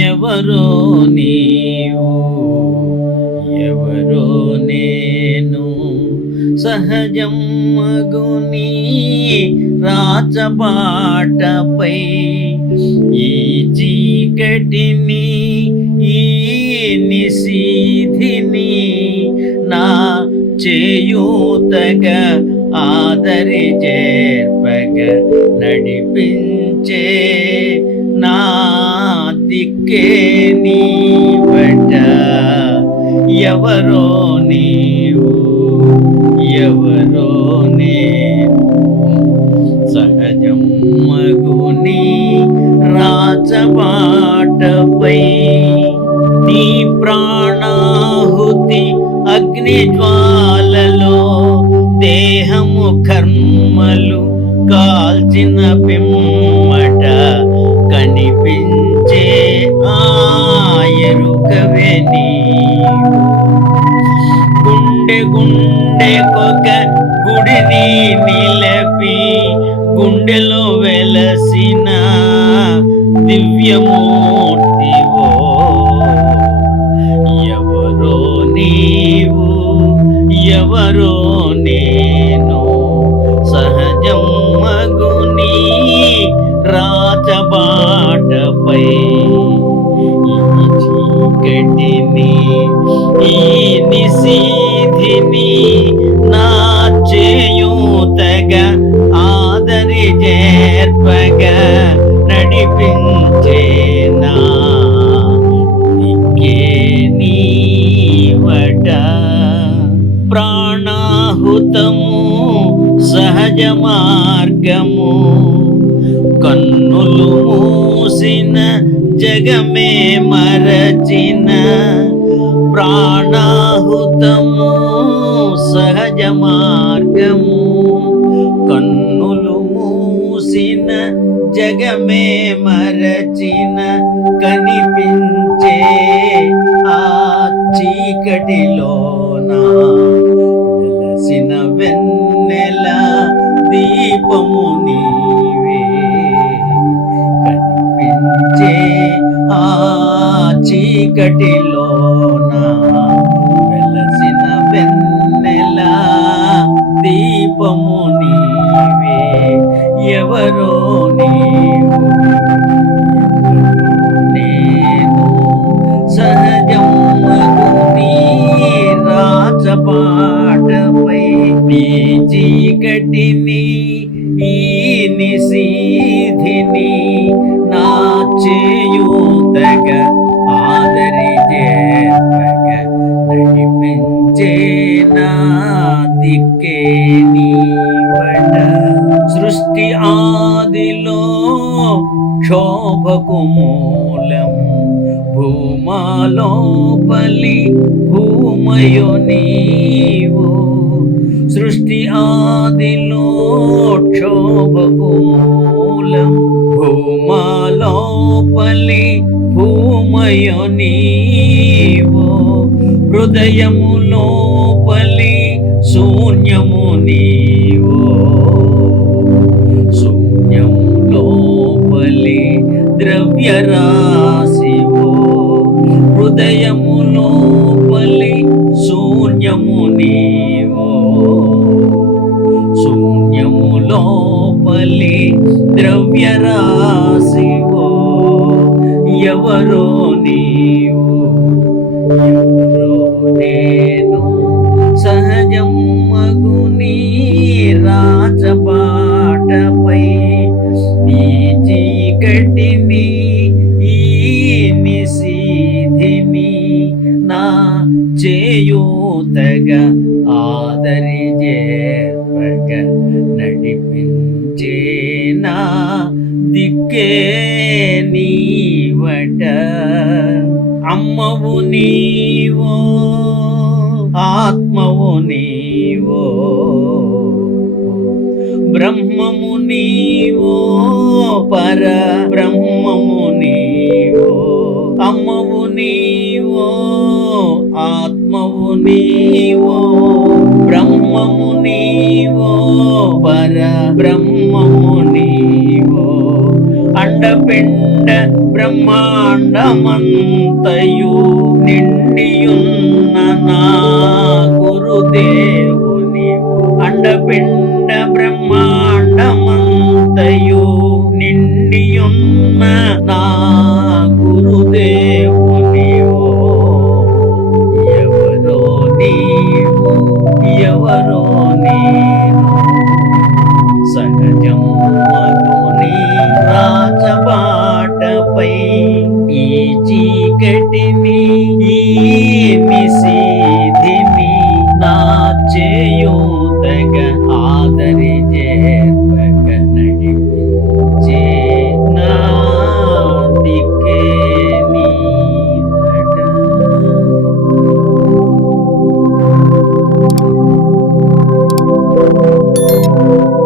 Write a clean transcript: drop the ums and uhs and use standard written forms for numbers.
ఎవరో నీవు, ఎవరో నేను, సహజం మగుని రాచబాటపై ఈ చీకటిని, ఈ నిశీధిని నా చేయూతగా ఆదరి చేర్పగ నడిపించే నా దిక్కే నీవట. ఎవరో నీవు, ఎవరో నేను, సహజం మగుని రాచబాటపై నీ ప్రాణాహుతి అగ్నిజ్వాలలో దేహము కర్మలు కాల్చిన పిమ్మట కనిపించే ఎరుకవే నీవు. గుండె గుండెకొక గుడిని నిలపి గుండెలో వెలసిన దివ్యమూర్తివో. ఎవరో నీవు, ఎవరో నేను, సహజం మగుని రాచబాటపై ఈ చీకటిని, ఈ నిశీధిని నా చేయూతగా ఆదరి చేర్పగా నడిపించే నా దిక్కే నీవట. ప్రాణాహుతము సహజ మార్గము, కన్నులు మూసిన జగమే మరచిన. ప్రాణాహుతము సహజ మార్గము, కన్నులు మూసిన జగమే మరచిన. కనిపించే ఆ చీకటిలోన వెలసిన వెన్నెల దీపము నీవే. కనిపించే ఆ చీకటిలోన వెలసిన వెన్నెల దీపము నీవే. ఎవరో నీవు, నేను, సహజం మగుని రాచబాటపై నీ చీకటిని, ఈ నిశీధిని నా చేయూతగా ఆదరి చేర్పగ నడిపించే నా దిక్కే నీవట. సృష్టి ఆదిలో క్షోభకు మూలము, భూమాలోపలి భూమయు నీవు. సృష్టి ఆదిలో క్షోభకు మూలం, భూమాలోపలి భూమయు నీవు. హృదయము లోపలి శూన్యము నీవు, శూన్యము లోపలి ద్రవ్యరాశివో. హృదయము లోపలి శూన్యము నీవో, శూన్యము లోపలి ద్రవ్యరాశివో. ఎవరో నీవు, ఎవరో నేను, సహజం మగుని రాచబాటపై ఈ చీకటిని, ఈ నిశీధిని నా చేయూతగా ఆదరి చేర్పగ నడిపించే నా దిక్కే నీవట. అమ్మవు నీవో, ఆత్మవు నీవో, బ్రహ్మము నీవో, పర బ్రహ్మము నీవో. అమ్మవు నీవో, ఆత్మ పరమాత్మవు నీవో బ్రహ్మము నీవో పర బ్రహ్మము నీవో అండపిండ బ్రహ్మాండమంతయు నిండియున్న నా గురుదేవు నీవు అండపిండ బ్రహ్మాండమంతయు నిండియున్న నా గురుదేవు నీవు ఎవరో నీవు ఎవరో నేను సహజం మగుని రాజబాటపై ఈ చీకటిని ఈ నిశీధిని నా చేయూతగా ఆదరి